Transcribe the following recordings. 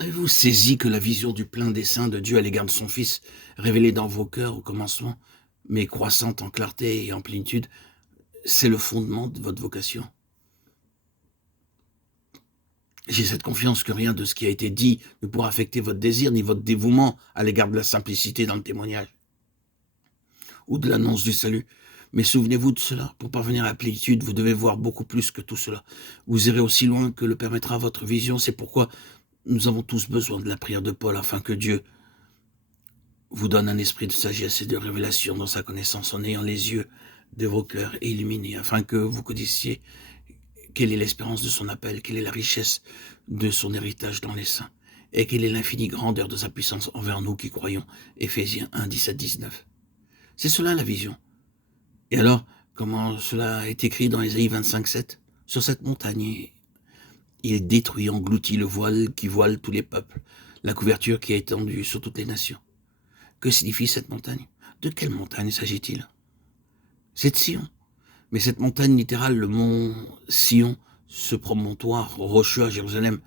Avez-vous saisi que la vision du plein dessein de Dieu à l'égard de son Fils, révélée dans vos cœurs au commencement, mais croissante en clarté et en plénitude, c'est le fondement de votre vocation? J'ai cette confiance que rien de ce qui a été dit ne pourra affecter votre désir ni votre dévouement à l'égard de la simplicité dans le témoignage ou de l'annonce du salut. Mais souvenez-vous de cela, pour parvenir à la plénitude, vous devez voir beaucoup plus que tout cela. Vous irez aussi loin que le permettra votre vision, c'est pourquoi nous avons tous besoin de la prière de Paul, afin que Dieu vous donne un esprit de sagesse et de révélation dans sa connaissance, en ayant les yeux de vos cœurs illuminés, afin que vous connaissiez quelle est l'espérance de son appel, quelle est la richesse de son héritage dans les saints, et quelle est l'infinie grandeur de sa puissance envers nous qui croyons. Éphésiens 1, 17-19. C'est cela la vision. Et alors, comment cela est écrit dans Ésaïe 25-7? Sur cette montagne, il détruit, engloutit le voile qui voile tous les peuples, la couverture qui est étendue sur toutes les nations. Que signifie cette montagne? De quelle montagne s'agit-il? C'est de Sion. Mais cette montagne littérale, le mont Sion, ce promontoire rocheux à Jérusalem,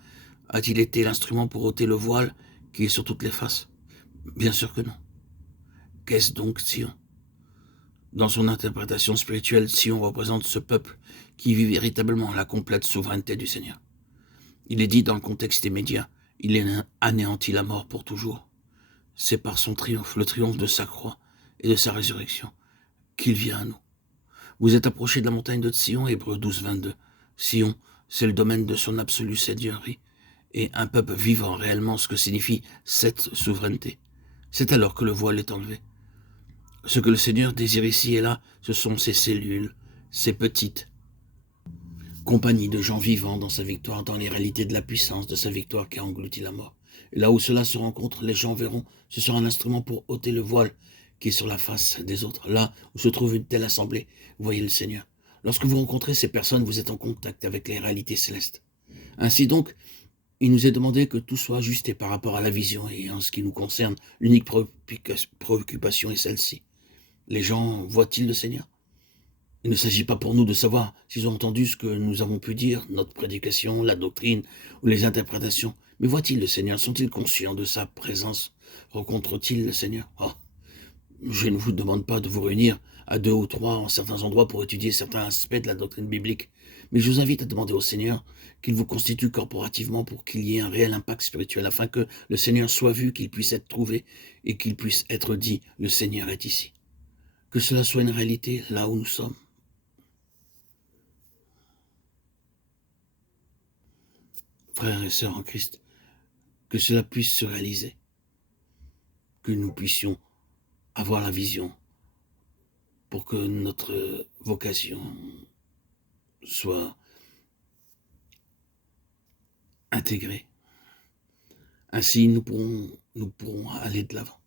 a-t-il été l'instrument pour ôter le voile qui est sur toutes les faces? Bien sûr que non. Qu'est-ce donc Sion? Dans son interprétation spirituelle, Sion représente ce peuple qui vit véritablement la complète souveraineté du Seigneur. Il est dit dans le contexte immédiat, il a anéanti la mort pour toujours. C'est par son triomphe, le triomphe de sa croix et de sa résurrection, qu'il vient à nous. Vous êtes approché de la montagne de Sion, Hébreux 12-22. Sion, c'est le domaine de son absolue seigneurie, et un peuple vivant réellement ce que signifie cette souveraineté. C'est alors que le voile est enlevé. Ce que le Seigneur désire ici et là, ce sont ces cellules, ces petites compagnies de gens vivants dans sa victoire, dans les réalités de la puissance de sa victoire qui a englouti la mort. Et là où cela se rencontre, les gens verront, ce sera un instrument pour ôter le voile qui est sur la face des autres. Là où se trouve une telle assemblée, voyez le Seigneur. Lorsque vous rencontrez ces personnes, vous êtes en contact avec les réalités célestes. Ainsi donc, il nous est demandé que tout soit ajusté par rapport à la vision, et en ce qui nous concerne, l'unique préoccupation est celle-ci. Les gens voient-ils le Seigneur? Il ne s'agit pas pour nous de savoir s'ils ont entendu ce que nous avons pu dire, notre prédication, la doctrine ou les interprétations. Mais voient-ils le Seigneur? Sont-ils conscients de sa présence? Rencontrent-ils le Seigneur? Je ne vous demande pas de vous réunir à 2 ou 3 en certains endroits pour étudier certains aspects de la doctrine biblique, mais je vous invite à demander au Seigneur qu'il vous constitue corporativement pour qu'il y ait un réel impact spirituel, afin que le Seigneur soit vu, qu'il puisse être trouvé et qu'il puisse être dit, le Seigneur est ici. Que cela soit une réalité là où nous sommes. Frères et sœurs en Christ, que cela puisse se réaliser, que nous puissions avoir la vision pour que notre vocation soit intégrée. Ainsi, nous pourrons aller de l'avant.